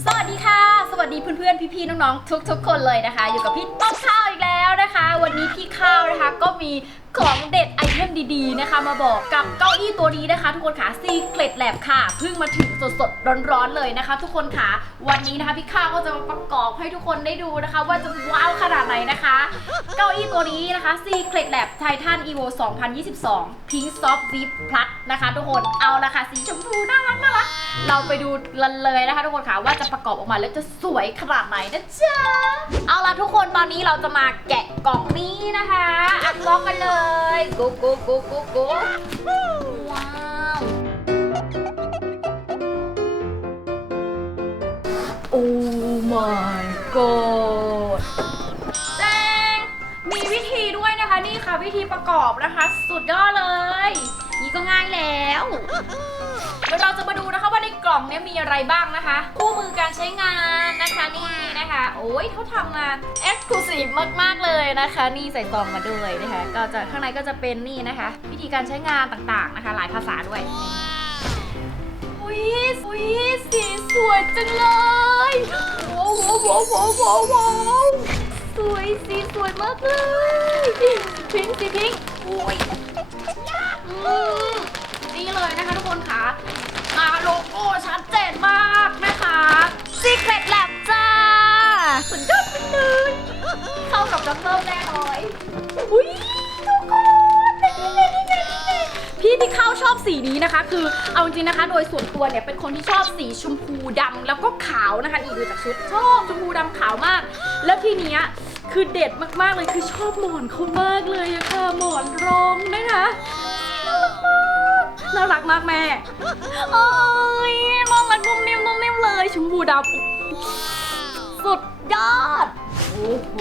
สวัสดีค่ะ สวัสดีเพื่อนๆ พี่ๆ น้องๆ ทุกๆ คนเลยนะคะ อยู่กับพี่ต้นข้าวอีกแล้วนะคะ วันนี้พี่ข้าวนะคะก็มี ของเด็ดไอเทมดีๆนะคะ มาบอกกับเก้าอี้ตัวนี้นะคะ ทุกคนค่ะ Secret Lab ค่ะเพิ่งมาถึงสดๆร้อนๆเลยนะคะ ทุกคนค่ะ วันนี้นะคะพี่ข้าวก็จะมาประกอบให้ทุกคนได้ดูนะคะ ว่าจะว้าวขนาดไหนนะคะ เก้าอี้ตัวนี้นะคะ Secret Lab Titan Evo 2022 Pink Soft Zip Plus นะคะ ทุกคนเอาละค่ะสีชมพูน่ารักน่ารักเราไปดูกันเลยนะคะ ทุกคนค่ะว่าจะประกอบออกมาแล้วจะสวยขนาดไหนนะจ๊ะเอาละทุกคนตอนนี้เราจะมาแกะกล่องนี้นะคะอัดกล่องกันเลยกูกูกูกูกูว้าวโอ้ my god แจงมีวิธีด้วยนะคะนี่ค่ะวิธีประกอบนะคะ สุดยอดเลย นี่ก็ง่ายแล้วเดี๋ยวเราจะมาดูนะคะว่าในกล่องเนี้ยมีอะไรบ้างนะคะ คู่มือการใช้งานนะคะนี่ โอ้ยเขาทำมาเอ็กซ์คลูซีฟมากๆเลยนะคะ นี่ใส่ซองมาด้วยนะคะ ก็จะข้างในก็จะเป็นนี่นะคะ วิธีการใช้งานต่างๆนะคะ หลายภาษาด้วยอุ้ยอุ้ยสีสวยจังเลยว้าวว้าวว้าวว้าวว้าวสวยสีสวยมากเลยพิงค์สีพิงค์อุ้ยอืมนี่เลยนะคะทุกคนค่ะมาโลโก้ชัดเจนมากนะคะ Secret Lab จ้า สุดยอดไปเลยเข้ากับน้ำเริ่มแน่นอนอุ้ยทุกคนนี่ไงนี่ไงนี่ไงพี่ที่เข้าชอบสีนี้นะคะ คือเอาจริงๆนะคะ โดยส่วนตัวเนี่ยเป็นคนที่ชอบสีชมพูดำแล้วก็ขาวนะคะนี่ดูจากชุดชอบชมพูดำขาวมาก แล้วทีเนี้ยคือเด็ดมากๆเลยคือชอบหมอนเขามากเลยอะค่ะหมอนรองนะคะน่ารักมากแม่โอ้ยน่ารักนุ่มนิ่มนุ่มนิ่มเลยชมพูดำสุด ยอด โอ้โห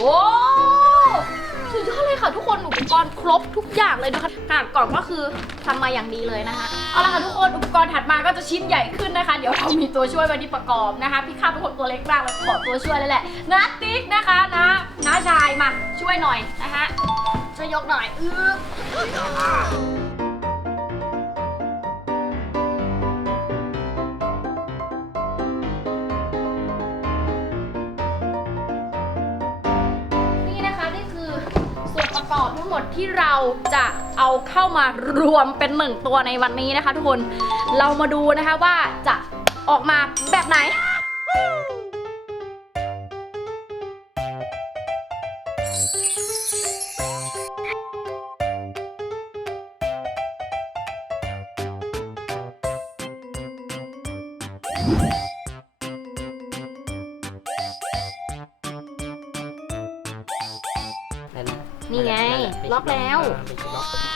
สุดยอดเลยค่ะทุกคนอุปกรณ์ครบทุกอย่างเลยนะคะขนาดกล่องก็คือทำมาอย่างดีเลยนะคะ เอาละค่ะทุกคนอุปกรณ์ถัดมาก็จะชิ้นใหญ่ขึ้นนะคะ เดี๋ยวเรามีตัวช่วยวันนี้ประกอบนะคะ พี่ข้าเป็นคนตัวเล็กมากเลยขอตัวช่วยเลยแหละนะติ๊กนะคะนะน้าชายมาช่วยหน่อยนะคะช่วยยกหน่อยอือ ประกอบทั้งหมดที่เราจะเอาเข้ามารวมเป็นหนึ่งตัวในวันนี้นะคะทุกคน เรามาดูนะคะว่าจะออกมาแบบไหน นี่ไง ล็อกแล้ว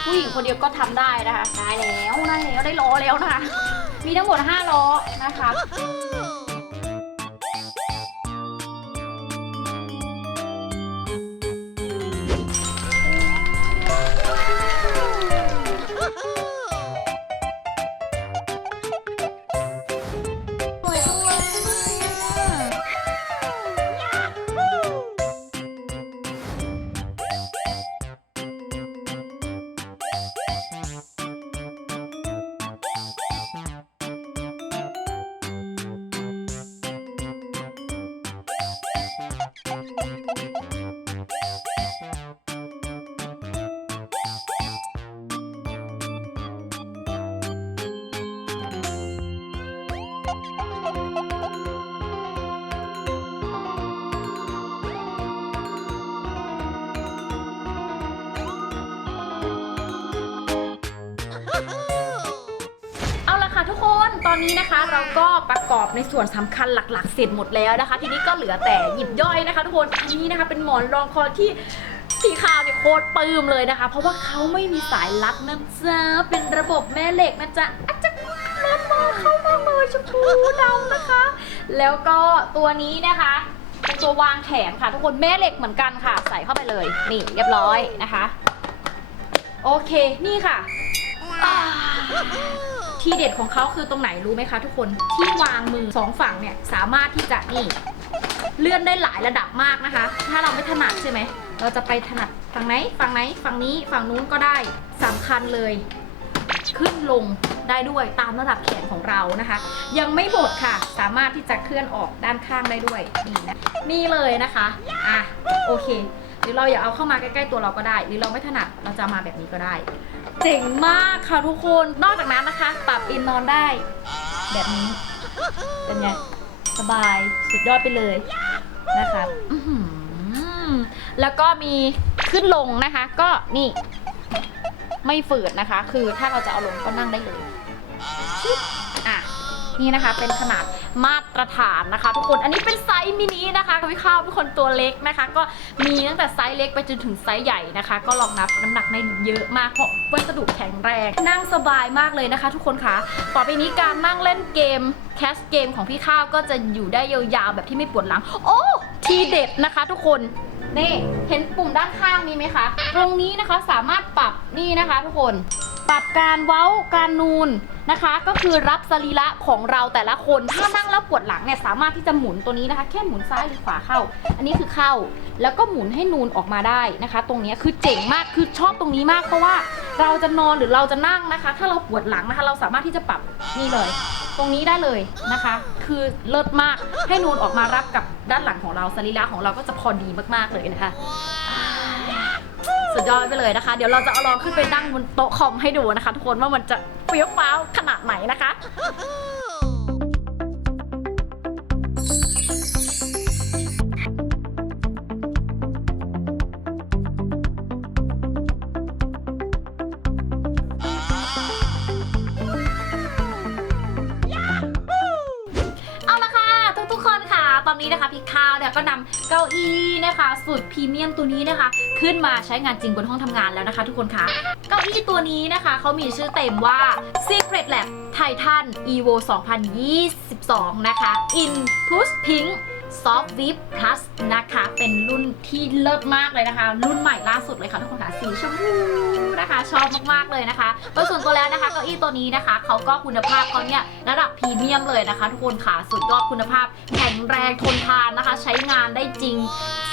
ผู้หญิงคนเดียวก็ทำได้นะคะ ได้แล้วได้แล้วได้ล้อแล้วนะคะ มีทั้งหมด 5 ล้อนะคะ อนนี้นะคะเราก็ประกอบในส่วนสำคัญหลักๆ เสร็จหมดแล้วนะคะ ทีนี้ก็เหลือแต่หยิบย่อยนะคะ ทุกคนอันนี้นะคะเป็นหมอนรองคอที่สีขาวเนี่ยโคตรปลื้มเลยนะคะ เพราะว่าเขาไม่มีสายรัดนะจ๊ะเป็นระบบแม่เหล็กนะจ๊ะอาจจะรัดมาเข้ามาเลยชมพูดำนะคะ แล้วก็ตัวนี้นะคะเป็นตัววางแขนค่ะ ทุกคนแม่เหล็กเหมือนกันค่ะ ใส่เข้าไปเลยนี่เรียบร้อยนะคะ โอเคนี่ค่ะ ทีเด็ดของเขาคือตรงไหนรู้ไหมคะทุกคนที่วางมือสองฝั่งเนี่ยสามารถที่จะนี่เลื่อนได้หลายระดับมากนะคะ ถ้าเราไม่ถนัดใช่ไหม เราจะไปถนัดฝั่งไหน ฝั่งไหน ฝั่งนี้ ฝั่งนู้นก็ได้สำคัญเลย ขึ้นลงได้ด้วยตามระดับแขนของเรานะคะ ยังไม่หมดค่ะ สามารถที่จะเคลื่อนออกด้านข้างได้ด้วยนี่นะ นี่เลยนะคะ อะ โอเค หรือเราอยากเอาเข้ามาใกล้ๆตัวเราก็ได้ หรือเราไม่ถนัดเราจะมาแบบนี้ก็ได้ เจ๋งมากค่ะทุกคนนอกจากนั้นนะคะ ปรับอินนอนได้ แบบนี้เป็นไงสบายสุดยอดไปเลยนะคะแล้วก็มีขึ้นลงนะคะ ก็นี่ ไม่ฝืดนะคะ คือถ้าเราจะเอาลงก็นั่งได้เลยอะ นี่นะคะ เป็นขนาดมาตรฐานนะคะ ทุกคนอันนี้เป็นไซส์มินินะคะพี่ข้าวเป็นคนตัวเล็กนะคะ ก็มีตั้งแต่ไซส์เล็กไปจนถึงไซส์ใหญ่นะคะ ก็ลองนับน้ำหนักได้เยอะมากเพราะวัสดุแข็งแรง นั่งสบายมากเลยนะคะ ทุกคนคะต่อไปนี้การนั่งเล่นเกมแคสเกมของพี่ข้าวก็จะอยู่ได้ยาวๆแบบที่ไม่ปวดหลัง โอ้ทีเด็ดนะคะ ทุกคนนี่เห็นปุ่มด้านข้างนี้ไหมคะ ตรงนี้นะคะสามารถปรับนี่นะคะ ทุกคน ปรับการเว้าการนูนนะคะ ก็คือรับสรีระของเราแต่ละคน ถ้านั่งแล้วปวดหลังเนี่ยสามารถที่จะหมุนตัวนี้นะคะ แค่หมุนซ้ายหรือขวาเข้า อันนี้คือเข้า แล้วก็หมุนให้นูนออกมาได้นะคะ ตรงนี้คือเจ๋งมากคือชอบตรงนี้มากเพราะว่าเราจะนอนหรือเราจะนั่งนะคะ ถ้าเราปวดหลังนะคะ เราสามารถที่จะปรับนี่เลย ตรงนี้ได้เลยนะคะ คือเลิศมากให้นูนออกมารับกับด้านหลังของเราสรีระของเราก็จะพอดีมากๆเลยนะคะ สุดยอดไปเลยนะคะ เดี๋ยวเราจะเอาลองขึ้นไปนั่งบนโต๊ะคอมให้ดูนะคะ ทุกคนว่ามันจะเฟี้ยวฟ้าวขนาดไหนนะคะ นี้นะคะพี่ข้าวเนี่ยก็นำเก้าอี้นะคะสุดพรีเมียมตัวนี้นะคะ ขึ้นมาใช้งานจริงบนห้องทำงานแล้วนะคะ ทุกคนคะเก้าอี้ตัวนี้นะคะเขามีชื่อเต็มว่า Secret Lab Titan Evo 2022 นะคะ In Push Pink Soft Whip Plus นะคะ เป็นรุ่นที่เลิศมากเลยนะคะ รุ่นใหม่ล่าสุดเลยค่ะทุกคนค่ะสีชมพูนะคะ ชอบมากๆเลยนะคะโดยส่วนตัวแล้วนะคะเก้าอี้ตัวนี้นะคะเขาก็คุณภาพเขาเนี่ยระดับพรีเมียมเลยนะคะ ทุกคนค่ะสุดยอดคุณภาพแข็งแรงทนทานนะคะ ใช้งานได้จริง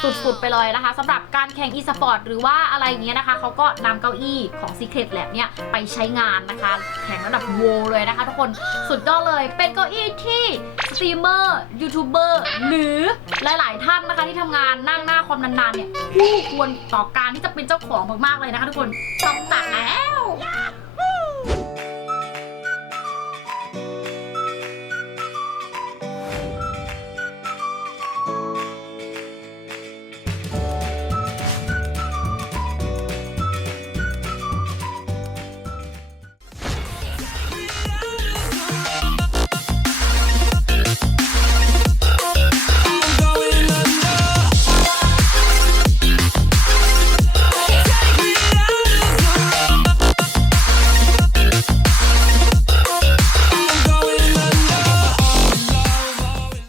สุดๆไปเลยนะคะสำหรับการแข่ง e-sport หรือว่าอะไรอย่างเงี้ยนะคะเขาก็นำเก้าอี้ของ Secret Lab เนี่ยไปใช้งานนะคะ แข่งระดับโวเลยนะคะ ทุกคนสุดยอดเลยเป็นเก้าอี้ที่ สตรีมเมอร์ยูทูบเบอร์หรือหลาย ๆ ท่านนะคะที่ทำงานนั่งหน้าคอมนาน ๆ เนี่ยคู่ควรต่อการที่จะเป็นเจ้าของมาก ๆ เลยนะคะทุกคนต้องตัดแล้ว